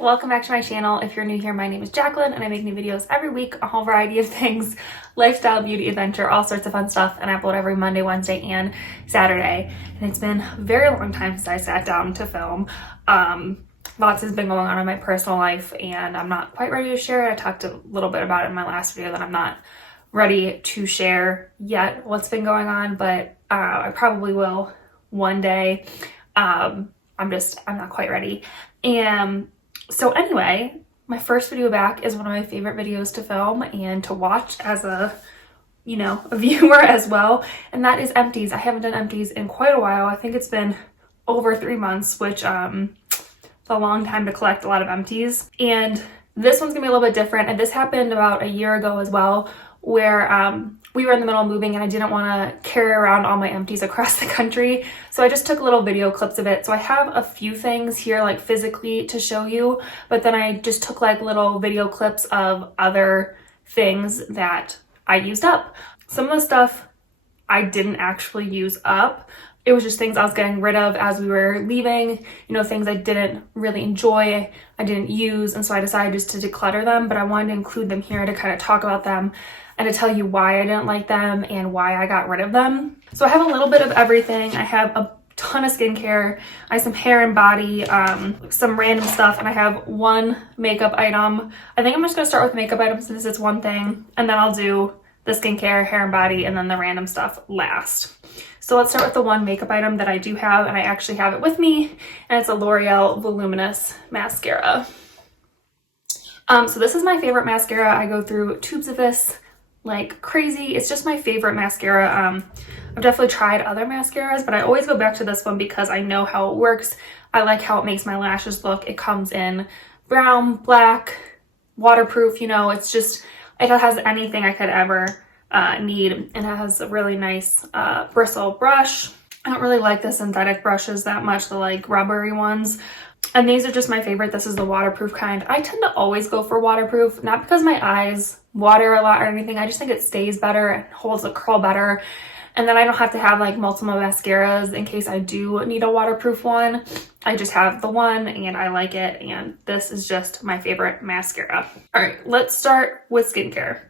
welcome back to my channel. If you're new here, my name is Jacqueline and I make new videos every week, a whole variety of things, lifestyle, beauty, adventure, all sorts of fun stuff, and I upload every Monday, Wednesday, and Saturday. And it's been a very long time since I sat down to film. Lots has been going on in my personal life and I'm not quite ready to share it. I talked a little bit about it in my last video that I'm not ready to share yet what's been going on, but I probably will one day. I'm not quite ready. And so anyway, my first video back is one of my favorite videos to film and to watch as a viewer as well. And that is empties. I haven't done empties in quite a while. I think it's been over 3 months, which, it's a long time to collect a lot of empties. And this one's gonna be a little bit different. And this happened about a year ago as well, where, we were in the middle of moving and I didn't want to carry around all my empties across the country. So I just took little video clips of it. So I have a few things here like physically to show you, but then I just took like little video clips of other things that I used up. Some of the stuff I didn't actually use up. It was just things I was getting rid of as we were leaving, things I didn't really enjoy, I didn't use, and so I decided just to declutter them, but I wanted to include them here to kind of talk about them and to tell you why I didn't like them and why I got rid of them. So I have a little bit of everything. I have a ton of skincare, I have some hair and body, some random stuff, and I have one makeup item. I think I'm just gonna start with makeup items since it's one thing, and then I'll do the skincare, hair and body, and then the random stuff last. So let's start with the one makeup item that I do have, and I actually have it with me, and it's a L'Oreal Voluminous Mascara. So this is my favorite mascara. I go through tubes of this like crazy. It's just my favorite mascara. I've definitely tried other mascaras, but I always go back to this one because I know how it works. I like how it makes my lashes look. It comes in brown, black, waterproof, it's just, it has anything I could ever need, and it has a really nice bristle brush. I don't really like the synthetic brushes that much, the like rubbery ones, and these are just my favorite. This is the waterproof kind. I tend to always go for waterproof, not because my eyes water a lot or anything. I just think it stays better and holds the curl better, and then I don't have to have like multiple mascaras in case I do need a waterproof one. I just have the one and I like it, and this is just my favorite mascara. All right, let's start with skincare.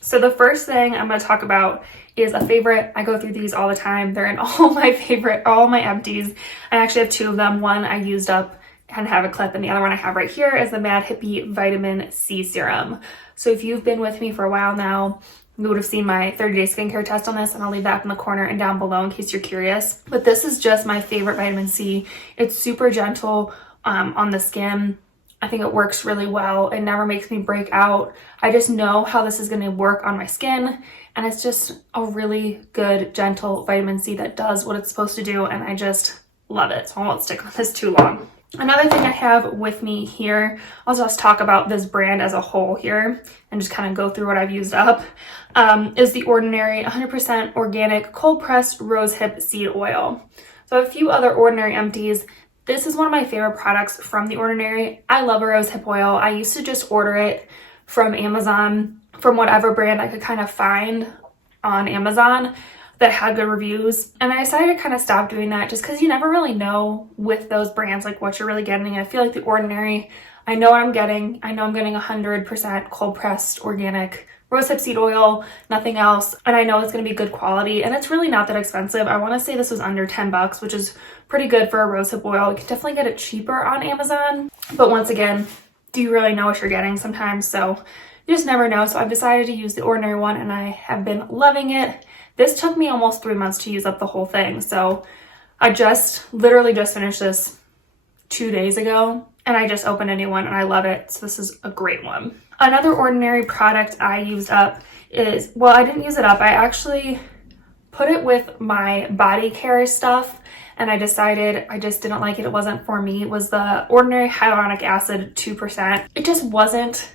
So the first thing I'm going to talk about is a favorite. I go through these all the time. They're in all my empties. I actually have two of them. One I used up and have a clip, and the other one I have right here is the Mad Hippie Vitamin C Serum. So if you've been with me for a while now, you would have seen my 30-day skincare test on this, and I'll leave that up in the corner and down below in case you're curious. But this is just my favorite vitamin C. It's super gentle on the skin. I think it works really well. It never makes me break out. I just know how this is going to work on my skin, and it's just a really good, gentle vitamin C that does what it's supposed to do, and I just love it. So I won't stick on this too long. Another thing I have with me here, I'll just talk about this brand as a whole here and just kind of go through what I've used up, is the Ordinary 100% organic cold pressed rosehip seed oil. So I have a few other Ordinary empties. This is one of my favorite products from The Ordinary. I love a rosehip oil. I used to just order it from Amazon, from whatever brand I could kind of find on Amazon that had good reviews. And I decided to kind of stop doing that just because you never really know with those brands like what you're really getting. I feel like The Ordinary, I know what I'm getting. I know I'm getting 100% cold pressed organic rosehip seed oil, nothing else, and I know it's going to be good quality, and it's really not that expensive. I want to say this was under 10 bucks, which is pretty good for a rosehip oil. You can definitely get it cheaper on Amazon, but once again, do you really know what you're getting sometimes? So you just never know. So I've decided to use the Ordinary one, and I have been loving it. This took me almost 3 months to use up the whole thing, so I literally just finished this 2 days ago, and I just opened a new one and I love it. So this is a great one. Another Ordinary product I used up is, well, I didn't use it up. I actually put it with my body care stuff, and I decided I just didn't like it. It wasn't for me. It was the Ordinary Hyaluronic Acid 2%. It just wasn't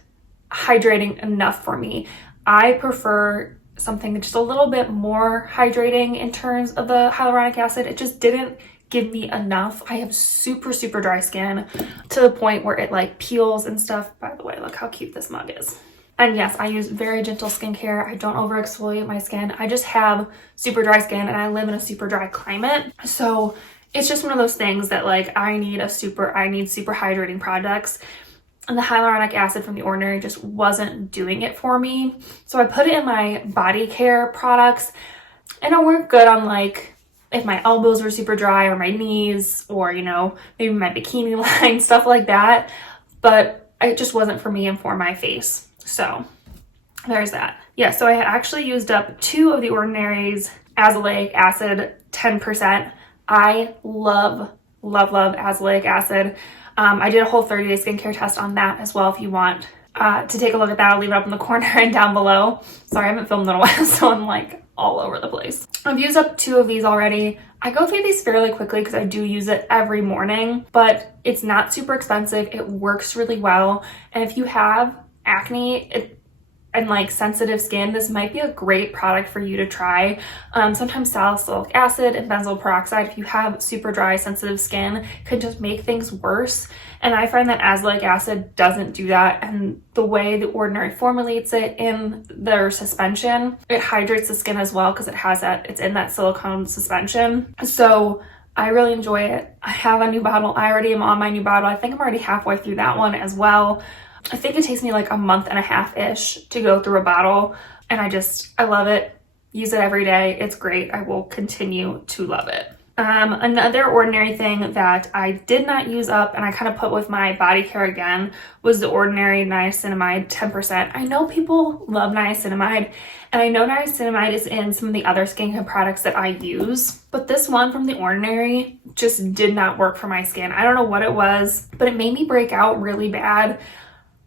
hydrating enough for me. I prefer something just a little bit more hydrating in terms of the hyaluronic acid. It just didn't give me enough. I have super dry skin to the point where it like peels and stuff. By the way, look how cute this mug is. And yes, I use very gentle skincare. I don't over exfoliate my skin. I just have super dry skin, and I live in a super dry climate. So it's just one of those things that like I need super hydrating products. and the hyaluronic acid from The Ordinary just wasn't doing it for me. So I put it in my body care products, and it worked good on like if my elbows were super dry or my knees or, you know, maybe my bikini line, stuff like that. But it just wasn't for me and for my face. So there's that. Yeah, so I actually used up 2 of The Ordinary's azelaic acid 10%. I love azelaic acid. I did a whole 30-day skincare test on that as well. If you want to take a look at that, I'll leave it up in the corner and down below. Sorry, I haven't filmed in a while, so I'm like all over the place. I've used up 2 of these already. I go through these fairly quickly because I do use it every morning, but it's not super expensive. It works really well. And if you have acne and like sensitive skin, this might be a great product for you to try. Sometimes salicylic acid and benzoyl peroxide, if you have super dry sensitive skin, can just make things worse. And I find that azelaic acid doesn't do that. And the way The Ordinary formulates it in their suspension, it hydrates the skin as well because it's in that silicone suspension. So I really enjoy it. I have a new bottle. I already am on my new bottle. I think I'm already halfway through that one as well. I think it takes me like a month and a half-ish to go through a bottle, and I love it. Use it every day. It's great. I will continue to love it. Another Ordinary thing that I did not use up and I kind of put with my body care again was The Ordinary niacinamide 10%. I know people love niacinamide, and I know niacinamide is in some of the other skincare products that I use, but this one from The Ordinary just did not work for my skin. I don't know what it was, but it made me break out really bad.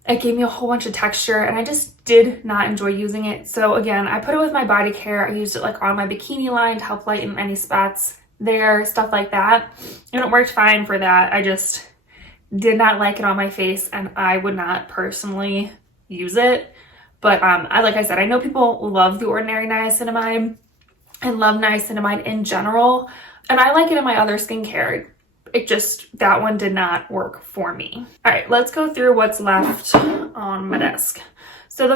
It gave me a whole bunch of texture, and I just did not enjoy using it. So again, I put it with my body care. I used it like on my bikini line to help lighten any spots there, stuff like that. And it worked fine for that. I just did not like it on my face, and I would not personally use it. But like I said, I know people love The Ordinary niacinamide and love niacinamide in general, and I like it in my other skincare. That one did not work for me. All right, let's go through what's left on my desk. So the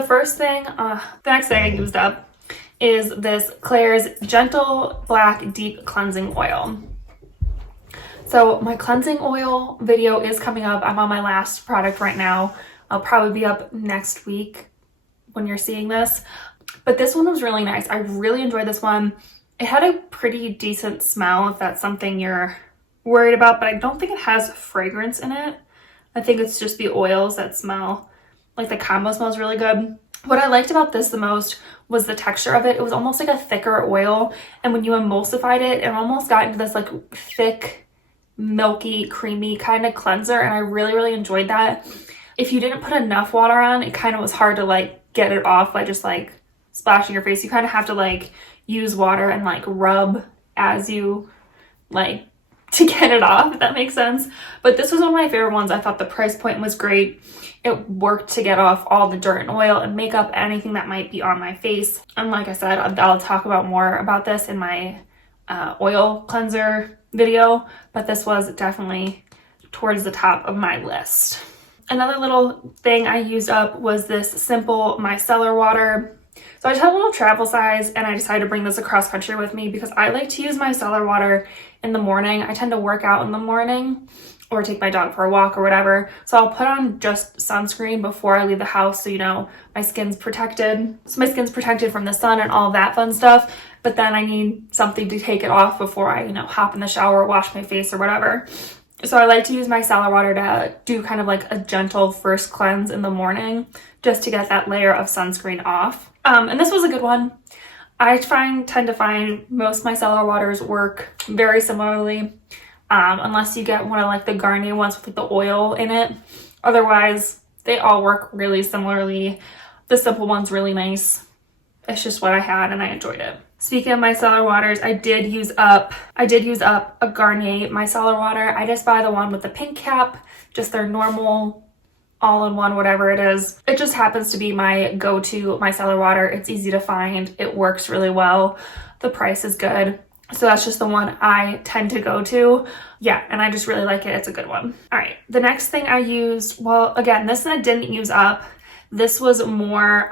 next thing I used up is this Klairs Gentle Black Deep Cleansing Oil. So my cleansing oil video is coming up. I'm on my last product right now. I'll probably be up next week when you're seeing this. But this one was really nice. I really enjoyed this one. It had a pretty decent smell, if that's something you're worried about, but I don't think it has fragrance in it. I think it's just the oils that smell, like the combo smells really good. What I liked about this the most was the texture of it. It was almost like a thicker oil, and when you emulsified it, it almost got into this like thick, milky, creamy kind of cleanser, and I really enjoyed that. If you didn't put enough water on, it kind of was hard to like get it off by just like splashing your face. You kind of have to like use water and like rub as you like to get it off, if that makes sense. But this was one of my favorite ones. I thought the price point was great. It worked to get off all the dirt and oil and makeup, anything that might be on my face. And like I said, I'll talk about more about this in my oil cleanser video, but this was definitely towards the top of my list. Another little thing I used up was this simple micellar water. So I just had a little travel size, and I decided to bring this across country with me because I like to use micellar water in the morning. I tend to work out in the morning or take my dog for a walk or whatever. So I'll put on just sunscreen before I leave the house, so you know my skin's protected. So my skin's protected from the sun and all that fun stuff. But then I need something to take it off before I, hop in the shower or wash my face or whatever. So I like to use micellar water to do kind of like a gentle first cleanse in the morning, just to get that layer of sunscreen off. And this was a good one. I tend to find most micellar waters work very similarly, unless you get one of like the Garnier ones with like the oil in it. Otherwise, they all work really similarly. The simple one's really nice. It's just what I had and I enjoyed it. Speaking of micellar waters, I did use up a Garnier micellar water. I just buy the one with the pink cap, just their normal all-in-one, whatever it is. It just happens to be my go-to micellar water. It's easy to find. It works really well. The price is good. So that's just the one I tend to go to. Yeah, and I just really like it. It's a good one. All right, the next thing I used, well, again, this I didn't use up. This was more,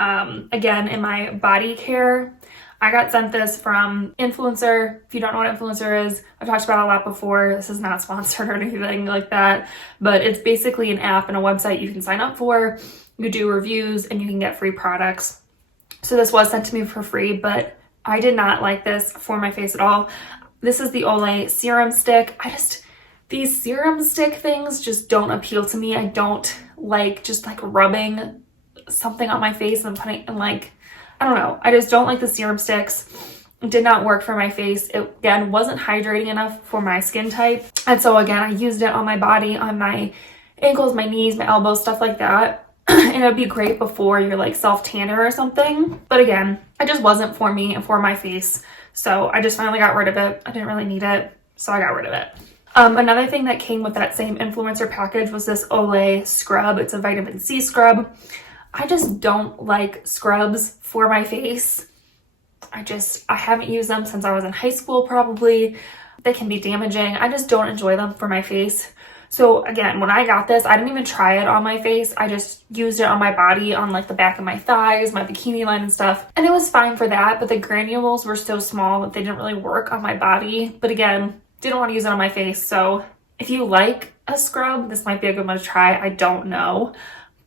again, in my body care. I got sent this from Influencer. If you don't know what Influencer is, I've talked about it a lot before. This is not sponsored or anything like that, but it's basically an app and a website you can sign up for. You do reviews and you can get free products. So this was sent to me for free, but I did not like this for my face at all. This is the Olay Serum Stick. These serum stick things just don't appeal to me. I don't like just like rubbing something on my face and putting, and like, I don't know. I just don't like the serum sticks. It did not work for my face. It, again, wasn't hydrating enough for my skin type. And so again, I used it on my body, on my ankles, my knees, my elbows, stuff like that. And it would be great before you're like self-tanner or something. But again, it just wasn't for me and for my face. So I just finally got rid of it. I didn't really need it, so I got rid of it. Another thing that came with that same Influencer package was this Olay scrub. It's a vitamin C scrub. I just don't like scrubs for my face. I haven't used them since I was in high school probably. They can be damaging. I just don't enjoy them for my face. So again, when I got this, I didn't even try it on my face. I just used it on my body, on like the back of my thighs, my bikini line and stuff. And it was fine for that, but the granules were so small that they didn't really work on my body. But again, didn't want to use it on my face. So if you like a scrub, this might be a good one to try. I don't know,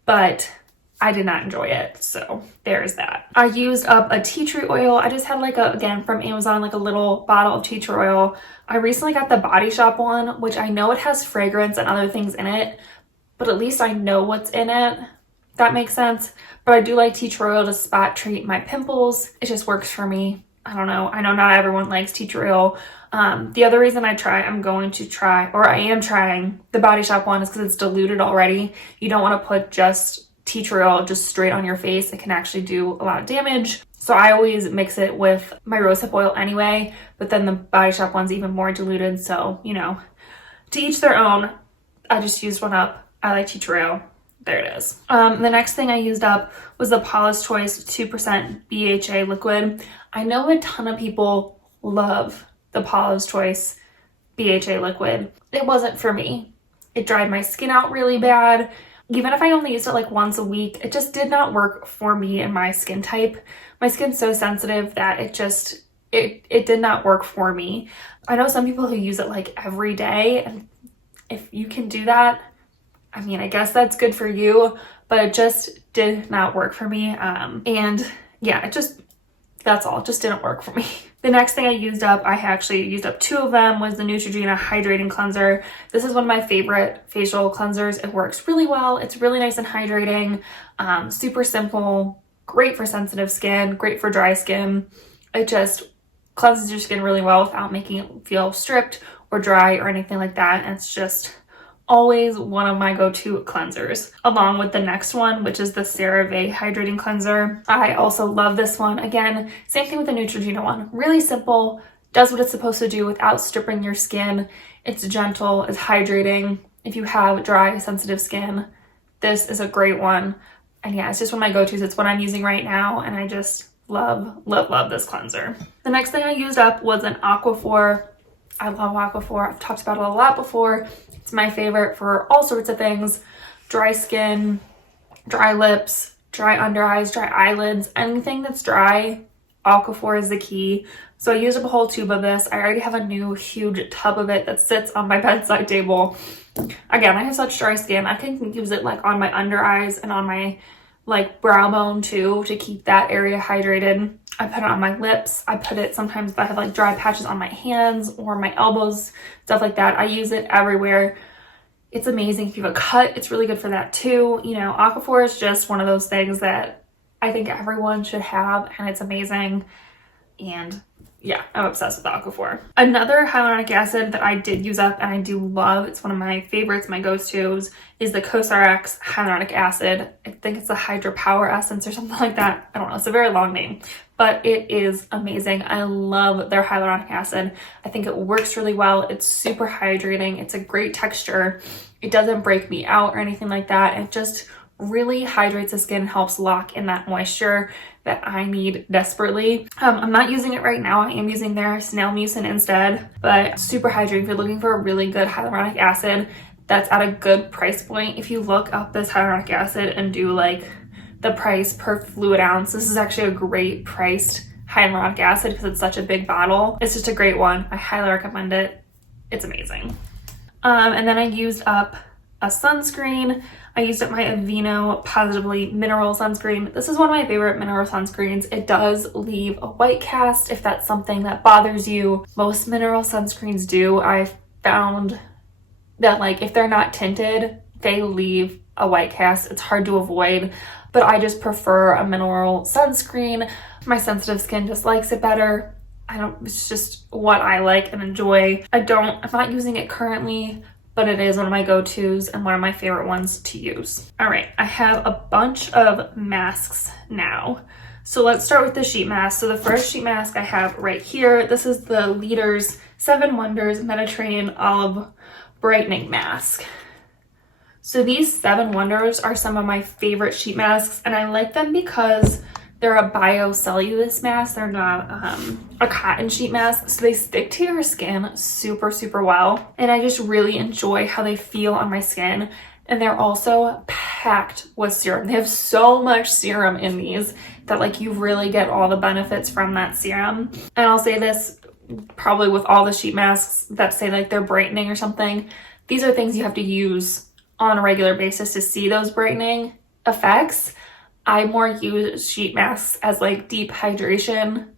but I did not enjoy it. So there's that. I used up a tea tree oil. I just had like again, from Amazon, like a little bottle of tea tree oil. I recently got the Body Shop one, which I know it has fragrance and other things in it, but at least I know what's in it. That makes sense. But I do like tea tree oil to spot treat my pimples. It just works for me. I don't know. I know not everyone likes tea tree oil. The other reason I am trying the Body Shop one is because it's diluted already. You don't want to put just tea tree oil just straight on your face. It can actually do a lot of damage. So I always mix it with my rosehip oil anyway, but then the Body Shop one's even more diluted. So, you know, to each their own. I just used one up. I like tea tree oil. There it is. The next thing I used up was the Paula's Choice 2% BHA liquid. I know a ton of people love the Paula's Choice BHA liquid. It wasn't for me. It dried my skin out really bad. Even if I only used it like once a week, it just did not work for me and my skin type. My skin's so sensitive that it did not work for me. I know some people who use it like every day, and if you can do that, I mean, I guess that's good for you, but it just did not work for me. And yeah, that's all. It just didn't work for me. The next thing I used up, I actually used up 2 of them, was the Neutrogena Hydrating Cleanser. This is one of my favorite facial cleansers. It works really well. It's really nice and hydrating, super simple, great for sensitive skin, great for dry skin. It just cleanses your skin really well without making it feel stripped or dry or anything like that. And it's just always one of my go-to cleansers, along with the next one, which is the CeraVe Hydrating Cleanser. I also love this one. Again, same thing with the Neutrogena one. Really simple, does what it's supposed to do without stripping your skin. It's gentle, it's hydrating. If you have dry, sensitive skin, this is a great one. And yeah, it's just one of my go-tos. It's what I'm using right now, and I just love, love, love this cleanser. The next thing I used up was an Aquaphor. I love Aquaphor. I've talked about it a lot before. It's my favorite for all sorts of things. Dry skin, dry lips, dry under eyes, dry eyelids, anything that's dry, Aquaphor is the key. So I used up a whole tube of this. I already have a new huge tub of it that sits on my bedside table. Again, I have such dry skin. I can use it like on my under eyes and on my like brow bone too, to keep that area hydrated. I put it on my lips. I put it sometimes if I have like dry patches on my hands or my elbows, stuff like that. I use it everywhere. It's amazing. If you have a cut, it's really good for that too. You know, Aquaphor is just one of those things that I think everyone should have, and it's amazing. And yeah, I'm obsessed with Aquaphor. Another hyaluronic acid that I did use up and I do love, it's one of my favorites, my go-tos, is the CosRx hyaluronic acid. I think it's the Hydra Power Essence or something like that. I don't know, it's a very long name, but it is amazing. I love their hyaluronic acid. I think it works really well. It's super hydrating. It's a great texture. It doesn't break me out or anything like that. It just really hydrates the skin, helps lock in that moisture that I need desperately. I'm not using it right now. I am using their snail mucin instead, but super hydrating. If you're looking for a really good hyaluronic acid that's at a good price point, if you look up this hyaluronic acid and do like the price per fluid ounce, this is actually a great priced hyaluronic acid because it's such a big bottle. It's just a great one. I highly recommend it. It's amazing. And then I used up a sunscreen. I used up my Aveeno Positively Mineral Sunscreen. This is one of my favorite mineral sunscreens. It does leave a white cast if that's something that bothers you. Most mineral sunscreens do. I've found that like if they're not tinted, they leave a white cast. It's hard to avoid, but I just prefer a mineral sunscreen. My sensitive skin just likes it better. It's just what I like and enjoy. I'm not using it currently, but it is one of my go-tos and one of my favorite ones to use. All right, I have a bunch of masks now. So let's start with the sheet mask. So the first sheet mask I have right here, this is the Leaders 7 Wonders Mediterranean Olive Brightening Mask. So these 7 Wonders are some of my favorite sheet masks, and I like them because they're a biocellulose mask. They're not a cotton sheet mask, so they stick to your skin super, super well. And I just really enjoy how they feel on my skin. And they're also packed with serum. They have so much serum in these that like you really get all the benefits from that serum. And I'll say this probably with all the sheet masks that say like they're brightening or something. These are things you have to use on a regular basis to see those brightening effects. I more use sheet masks as like deep hydration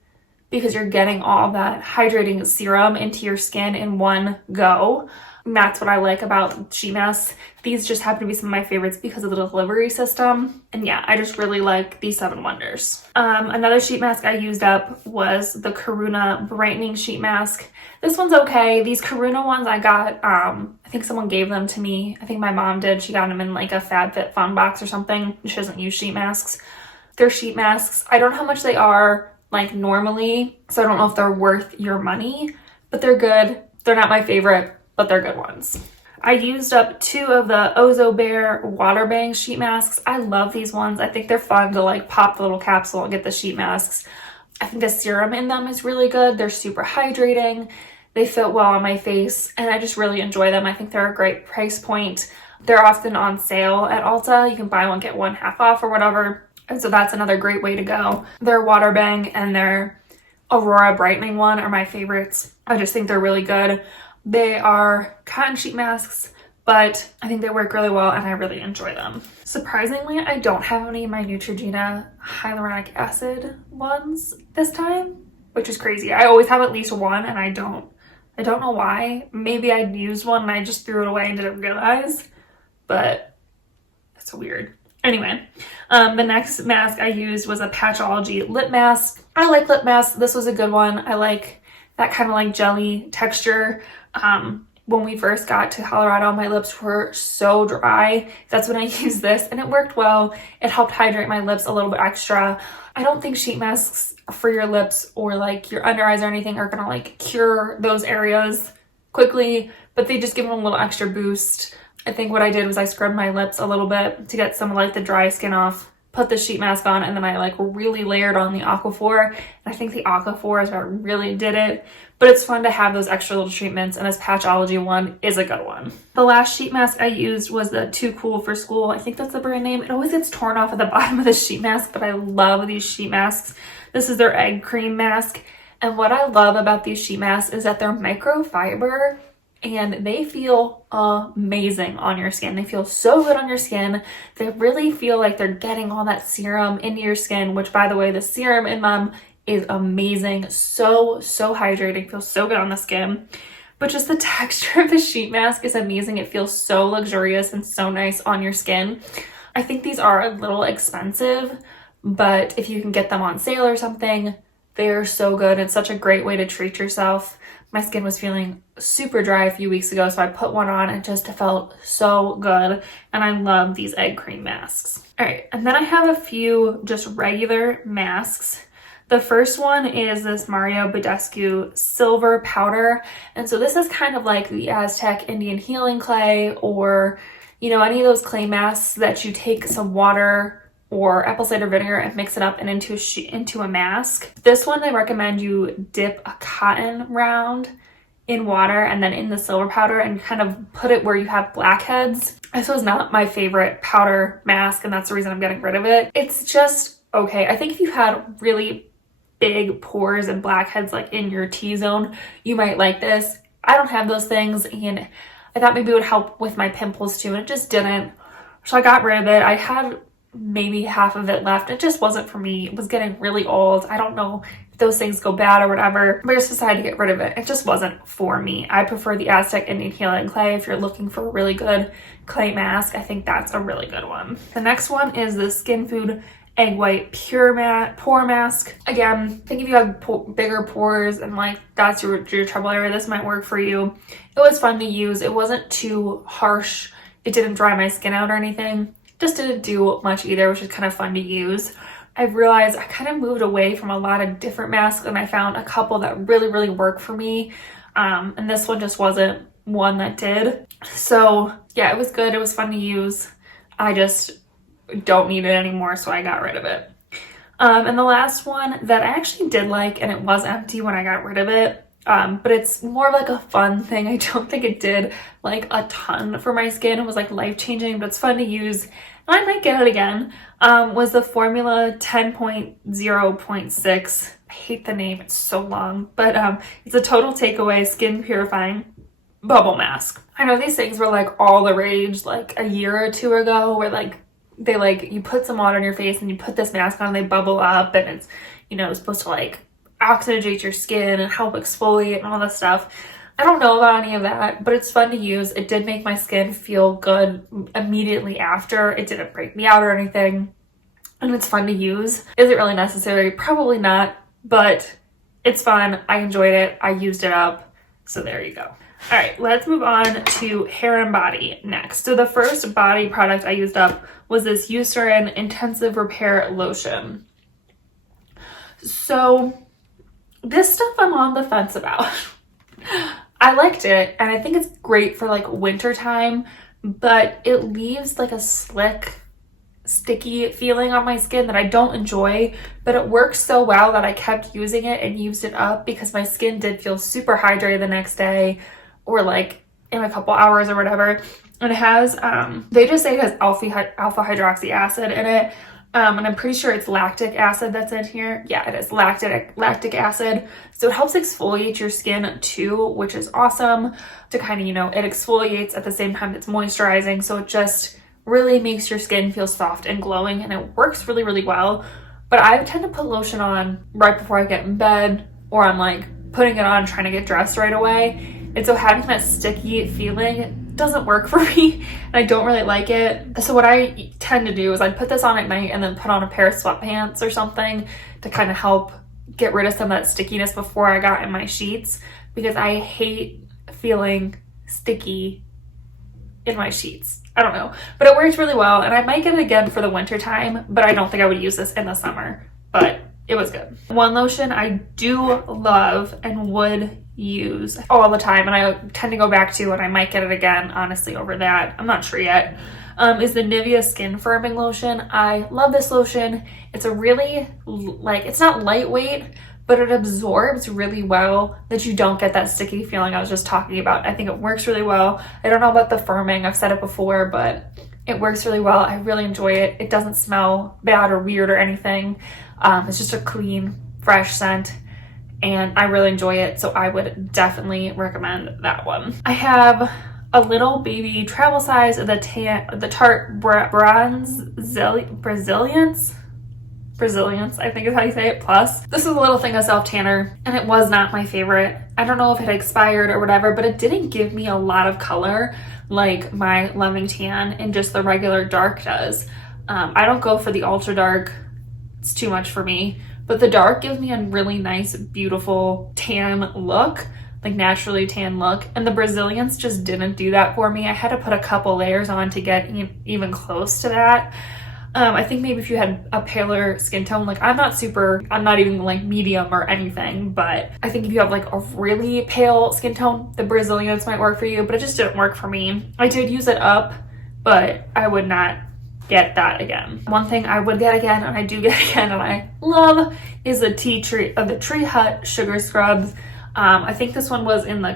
because you're getting all that hydrating serum into your skin in one go. And that's what I like about sheet masks. These just happen to be some of my favorites because of the delivery system. And yeah, I just really like these 7 Wonders. Another sheet mask I used up was the Karuna Brightening Sheet Mask. This one's okay. These Karuna ones I got, I think someone gave them to me. I think my mom did. She got them in like a FabFitFun box or something. She doesn't use sheet masks. They're sheet masks. I don't know how much they are like normally, so I don't know if they're worth your money, but they're good. They're not my favorite, but they're good ones. I used up 2 of the Ozo Bear Water Bang sheet masks. I love these ones. I think they're fun to like pop the little capsule and get the sheet masks. I think the serum in them is really good. They're super hydrating. They fit well on my face and I just really enjoy them. I think they're a great price point. They're often on sale at Ulta. You can buy one, get one half off or whatever. And so that's another great way to go. Their Water Bang and their Aurora Brightening one are my favorites. I just think they're really good. They are cotton sheet masks, but I think they work really well and I really enjoy them. Surprisingly, I don't have any of my Neutrogena hyaluronic acid ones this time, which is crazy. I always have at least one and I don't know why. Maybe I'd used one and I just threw it away and didn't realize, but that's weird. Anyway, the next mask I used was a Patchology lip mask. I like lip masks. This was a good one. I like that kind of like jelly texture. When we first got to Colorado, my lips were so dry. That's when I used this and it worked well. It helped hydrate my lips a little bit extra. I don't think sheet masks for your lips or like your under eyes or anything are gonna like cure those areas quickly, but they just give them a little extra boost. I think what I did was I scrubbed my lips a little bit to get some of like the dry skin off, put the sheet mask on, and then I like really layered on the Aquaphor. And I think the Aquaphor is what really did it. But it's fun to have those extra little treatments, and this Patchology one is a good one. The last sheet mask I used was the Too Cool for School. I think that's the brand name. It always gets torn off at the bottom of the sheet mask, but I love these sheet masks. This is their egg cream mask. And what I love about these sheet masks is that they're microfiber and they feel amazing on your skin. They feel so good on your skin. They really feel like they're getting all that serum into your skin, which by the way, the serum in them is amazing. So hydrating, feels so good on the skin. But just the texture of the sheet mask is amazing. It feels so luxurious and so nice on your skin. I think these are a little expensive, but if you can get them on sale or something, they're so good. It's such a great way to treat yourself. My skin was feeling super dry a few weeks ago, so I put one on and it just felt so good. And I love these egg cream masks. All right, and then I have a few just regular masks. The first one is this Mario Badescu Silver Powder. And so this is kind of like the Aztec Indian Healing Clay, or, you know, any of those clay masks that you take some water or apple cider vinegar and mix it up and into a mask. This one, I recommend you dip a cotton round in water and then in the silver powder and kind of put it where you have blackheads. This was not my favorite powder mask, and that's the reason I'm getting rid of it. It's just okay. I think if you had really big pores and blackheads like in your T-zone, you might like this. I don't have those things, and I thought maybe it would help with my pimples too, and it just didn't. So I got rid of it. I had maybe half of it left. It just wasn't for me. It was getting really old. I don't know if those things go bad or whatever, but I just decided to get rid of it. It just wasn't for me. I prefer the Aztec Indian Healing Clay. If you're looking for a really good clay mask, I think that's a really good one. The next one is the Skin Food Egg White Pore Mask. Again, I think if you have bigger pores and like that's your trouble area, this might work for you. It was fun to use. It wasn't too harsh. It didn't dry my skin out or anything. Just didn't do much either, which is kind of fun to use. I've realized I kind of moved away from a lot of different masks, and I found a couple that really work for me. And this one just wasn't one that did. So yeah, it was good. It was fun to use. I just don't need it anymore, so I got rid of it. And the last one that I actually did like, and it was empty when I got rid of it, but it's more of like a fun thing. I don't think it did like a ton for my skin. It was like life-changing, but it's fun to use, and I might get it again. Was the Formula 10.0.6. I hate the name, it's so long, but it's a total takeaway skin purifying bubble mask. I know these things were like all the rage like a year or two ago, where like they like you put some water on your face and you put this mask on and they bubble up, and it's, you know, it's supposed to like oxygenate your skin and help exfoliate and all this stuff. I don't know about any of that, but it's fun to use. It did make my skin feel good immediately after. It didn't break me out or anything, and it's fun to use. Is it really necessary? Probably not, but it's fun. I enjoyed it. I used it up. So there you go. All right, let's move on to hair and body next. So the first body product I used up was this Eucerin Intensive Repair Lotion. So this stuff I'm on the fence about. I liked it, and I think it's great for like winter time, but it leaves like a slick, sticky feeling on my skin that I don't enjoy, but it works so well that I kept using it and used it up because my skin did feel super hydrated the next day, or like in a couple hours or whatever. And it has, they just say it has alpha hydroxy acid in it. And I'm pretty sure it's lactic acid that's in here. Yeah, it is lactic acid. So it helps exfoliate your skin too, which is awesome to kind of, you know, it exfoliates at the same time it's moisturizing. So it just really makes your skin feel soft and glowing, and it works really well. But I tend to put lotion on right before I get in bed, or I'm like putting it on trying to get dressed right away. And so having that sticky feeling doesn't work for me, and I don't really like it. So what I tend to do is I put this on at night and then put on a pair of sweatpants or something to kind of help get rid of some of that stickiness before I got in my sheets, because I hate feeling sticky in my sheets. I don't know, but it works really well, and I might get it again for the winter time, but I don't think I would use this in the summer, but it was good. One lotion I do love and would use all the time, and I tend to go back to, and I might get it again, honestly, over that. I'm not sure yet. Is the Nivea Skin Firming Lotion. I love this lotion. It's a really, like, it's not lightweight, but it absorbs really well, that you don't get that sticky feeling I was just talking about. I think it works really well. I don't know about the firming. I've said it before, but it works really well. I really enjoy it. It doesn't smell bad or weird or anything. It's just a clean, fresh scent, and I really enjoy it, so I would definitely recommend that one. I have a little baby travel size of the Tarte Brazilians, I think is how you say it, plus. This is a little thing of self-tanner, and it was not my favorite. I don't know if it expired or whatever, but it didn't give me a lot of color like my Lemieux tan and just the regular dark does. I don't go for the ultra dark. It's too much for me, but the dark gives me a really nice, beautiful tan look, like naturally tan look, and the Brazilians just didn't do that for me. I had to put a couple layers on to get even close to that. I think maybe if you had a paler skin tone, like I'm not even like medium or anything, but I think if you have like a really pale skin tone, the Brazilians might work for you, but it just didn't work for me. I did use it up, but I would not get that again. One thing I would get again, and I do get again, and I love, is the Tree Hut Sugar Scrubs. I think this one was in the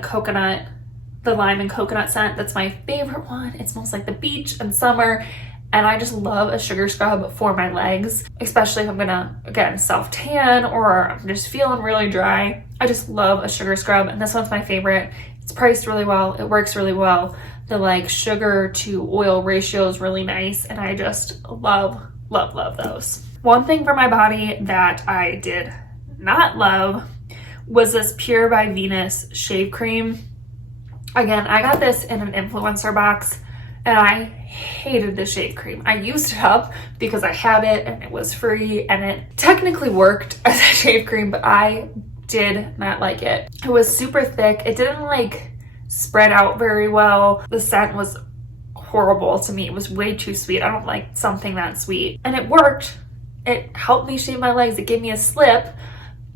lime and coconut scent. That's my favorite one. It smells like the beach and summer, And I just love a sugar scrub for my legs, especially if I'm gonna, again, self-tan or I'm just feeling really dry. I just love a sugar scrub, and this one's my favorite. It's priced really well, it works really well. The like sugar to oil ratio is really nice, and I just love, love, love those. One thing for my body that I did not love was this Pure by Venus shave cream. Again, I got this in an influencer box, and I hated the shave cream. I used it up because I had it and it was free and it technically worked as a shave cream, but I did not like it. It was super thick. It didn't like spread out very well. The scent was horrible to me. It was way too sweet. I don't like something that sweet. And it worked. It helped me shave my legs. It gave me a slip,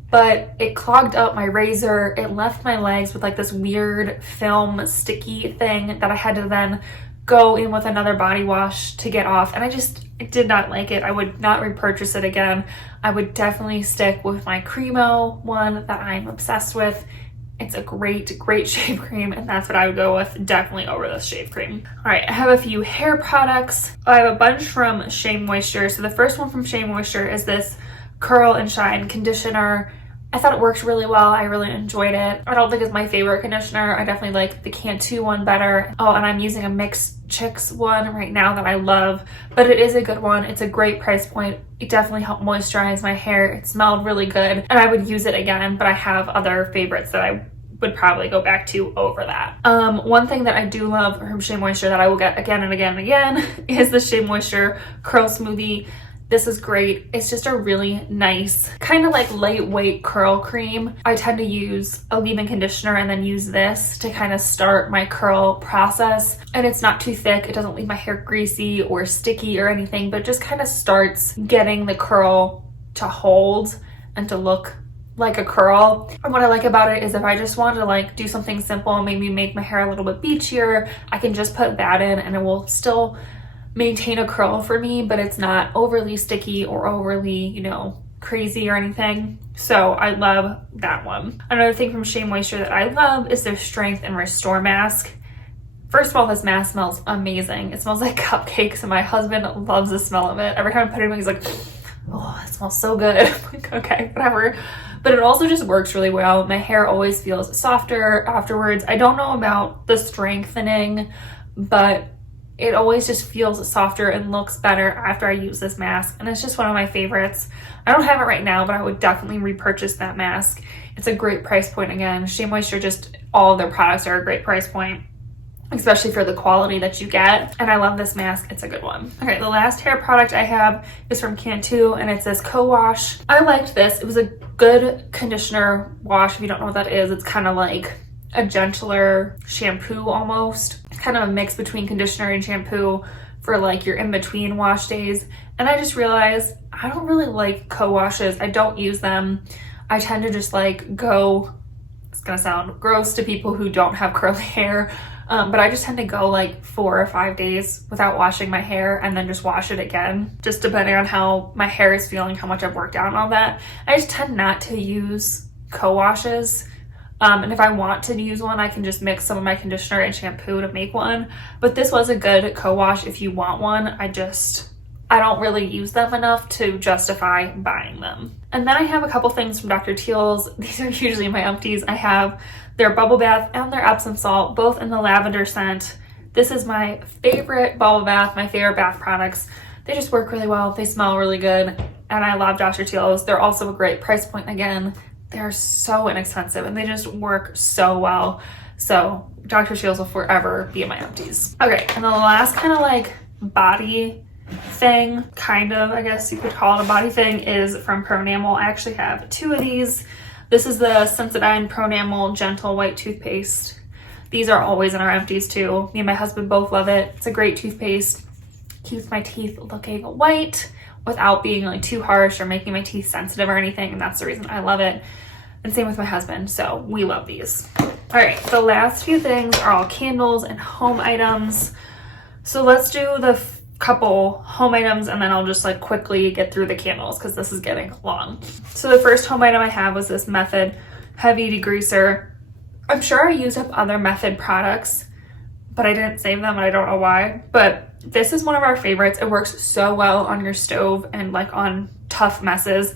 but it clogged up my razor. It left my legs with like this weird film sticky thing that I had to then go in with another body wash to get off, and I did not like it. I would not repurchase it again. I would definitely stick with my Cremo one that I'm obsessed with. It's a great, great shave cream, and that's what I would go with definitely over this shave cream. All right, I have a few hair products. I have a bunch from Shea Moisture. So the first one from Shea Moisture is this Curl and Shine conditioner. I thought it worked really well. I really enjoyed it. I don't think it's my favorite conditioner. I definitely like the Cantu one better. Oh, and I'm using a Mixed Chicks one right now that I love, but it is a good one. It's a great price point. It definitely helped moisturize my hair. It smelled really good, and I would use it again, but I have other favorites that I would probably go back to over that. One thing that I do love from Shea Moisture that I will get again and again and again is the Shea Moisture Curl Smoothie. This is great. It's just a really nice, kind of like lightweight curl cream. I tend to use a leave-in conditioner and then use this to kind of start my curl process. And it's not too thick. It doesn't leave my hair greasy or sticky or anything, but it just kind of starts getting the curl to hold and to look like a curl. And what I like about it is if I just want to like do something simple, maybe make my hair a little bit beachier, I can just put that in and it will still maintain a curl for me, but it's not overly sticky or overly, you know, crazy or anything. So I love that one. Another thing from Shea Moisture that I love is their Strength and Restore mask. First of all, this mask smells amazing. It smells like cupcakes, and my husband loves the smell of it. Every time I put it in, he's like, oh, it smells so good. I'm like, okay, whatever. But it also just works really well. My hair always feels softer afterwards. I don't know about the strengthening, but it always just feels softer and looks better after I use this mask, and it's just one of my favorites. I don't have it right now, but I would definitely repurchase that mask. It's a great price point again. Shea Moisture, just all of their products are a great price point, especially for the quality that you get, and I love this mask. It's a good one. Okay, the last hair product I have is from Cantu, and it says Co-Wash. I liked this. It was a good conditioner wash. If you don't know what that is, it's kind of like a gentler shampoo almost. Kind of a mix between conditioner and shampoo for like your in-between wash days. And I just realized I don't really like co-washes. I don't use them. I tend to just like go, it's gonna sound gross to people who don't have curly hair, but I just tend to go like 4 or 5 days without washing my hair and then just wash it again, just depending on how my hair is feeling, how much I've worked out and all that. I just tend not to use co-washes. And if I want to use one, I can just mix some of my conditioner and shampoo to make one. But this was a good co-wash if you want one. I don't really use them enough to justify buying them. And then I have a couple things from Dr. Teal's. These are usually my empties. I have their bubble bath and their Epsom salt, both in the lavender scent. This is my favorite bubble bath, my favorite bath products. They just work really well. They smell really good. And I love Dr. Teal's. They're also a great price point again. They're so inexpensive and they just work so well. So Dr. Teal's will forever be in my empties. Okay, and the last kind of like body thing, kind of, I guess you could call it a body thing, is from Pronamel. I actually have 2 of these. This is the Sensodyne Pronamel Gentle White Toothpaste. These are always in our empties too. Me and my husband both love it. It's a great toothpaste. Keeps my teeth looking white without being like too harsh or making my teeth sensitive or anything, and that's the reason I love it. And same with my husband, so we love these. All right, the last few things are all candles and home items. So let's do the couple home items and then I'll just like quickly get through the candles because this is getting long. So the first home item I have was this Method Heavy Degreaser. I'm sure I used up other Method products, but I didn't save them and I don't know why. But This is one of our favorites. It works so well on your stove and like on tough messes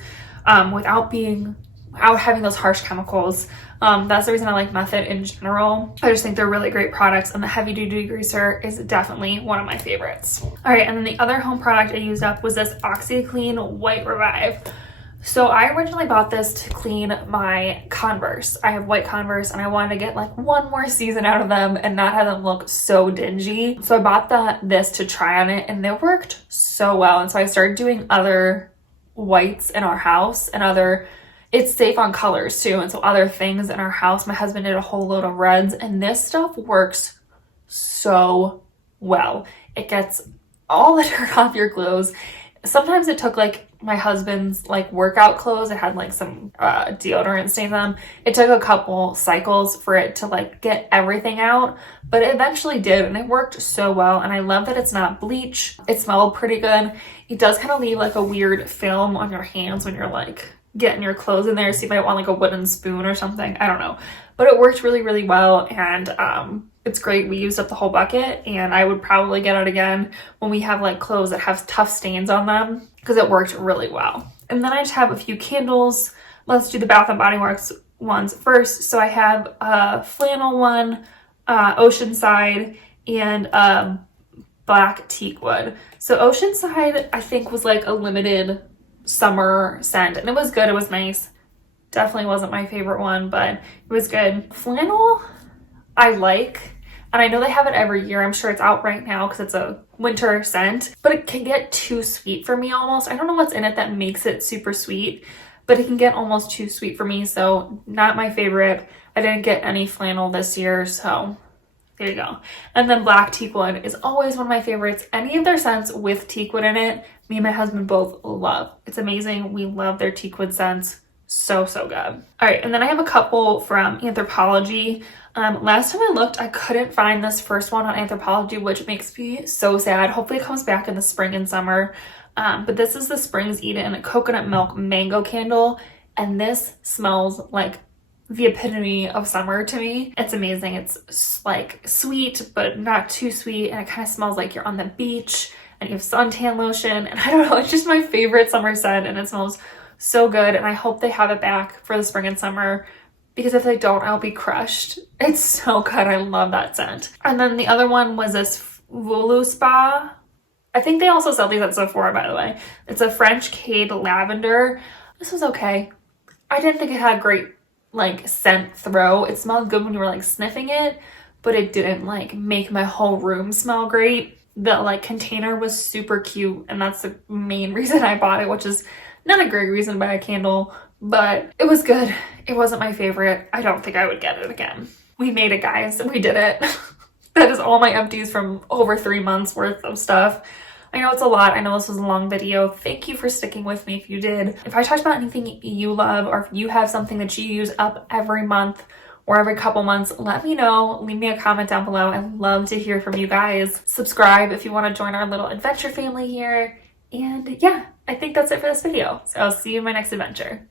without having those harsh chemicals. That's the reason I like Method in general. I just think they're really great products, and the heavy duty greaser is definitely one of my favorites. All right, and then the other home product I used up was this OxiClean White Revive. So I originally bought this to clean my Converse. I have white Converse and I wanted to get like one more season out of them and not have them look so dingy. So I bought this to try on it, and it worked so well. And so I started doing other whites in our house and it's safe on colors too. And so other things in our house, my husband did a whole load of reds, and this stuff works so well. It gets all the dirt off your clothes. Sometimes it took like my husband's like workout clothes. It had like some deodorant stain on them. It took a couple cycles for it to like get everything out, but it eventually did, and it worked so well. And I love that it's not bleach. It smelled pretty good. It does kind of leave like a weird film on your hands when you're like getting your clothes in there, so you might want like a wooden spoon or something. I don't know, but it worked really, really well, and it's great. We used up the whole bucket, and I would probably get it again when we have like clothes that have tough stains on them, because it worked really well. And then I just have a few candles. Let's do the Bath and Body Works ones first. So I have a flannel one, Oceanside, and black teakwood. So Oceanside I think was like a limited summer scent, and it was good. It was nice. Definitely wasn't my favorite one, but it was good. Flannel I like, and I know they have it every year. I'm sure it's out right now because it's a winter scent, but it can get too sweet for me almost. I don't know what's in it that makes it super sweet, but it can get almost too sweet for me, so not my favorite. I didn't get any flannel this year, so there you go. And then black teakwood is always one of my favorites. Any of their scents with teakwood in it, me and my husband both love. It's amazing. We love their teakwood scents. So good. All right, and then I have a couple from Anthropologie. Last time I looked, I couldn't find this first one on Anthropologie, which makes me so sad. Hopefully it comes back in the spring and summer. But this is the Springs Eden Coconut Milk Mango Candle, and this smells like the epitome of summer to me. It's amazing. It's like sweet, but not too sweet, and it kind of smells like you're on the beach and you have suntan lotion, and I don't know, it's just my favorite summer scent, and it smells so good, and I hope they have it back for the spring and summer, because if they don't, I'll be crushed. It's so good. I love that scent. And then the other one was this Voluspa. I think they also sell these at Sephora, by the way. It's a French Cade Lavender. This was okay. I didn't think it had great like scent throw. It smelled good when you were like sniffing it, but it didn't like make my whole room smell great. The like container was super cute, and that's the main reason I bought it, which is not a great reason to buy a candle, but it was good. It wasn't my favorite. I don't think I would get it again. We made it, guys. We did it. That is all my empties from over 3 months worth of stuff. I know it's a lot. I know this was a long video. Thank you for sticking with me if you did. If I talked about anything you love, or if you have something that you use up every month or every couple months, let me know. Leave me a comment down below. I'd love to hear from you guys. Subscribe if you want to join our little adventure family here. And yeah, I think that's it for this video. So I'll see you in my next adventure.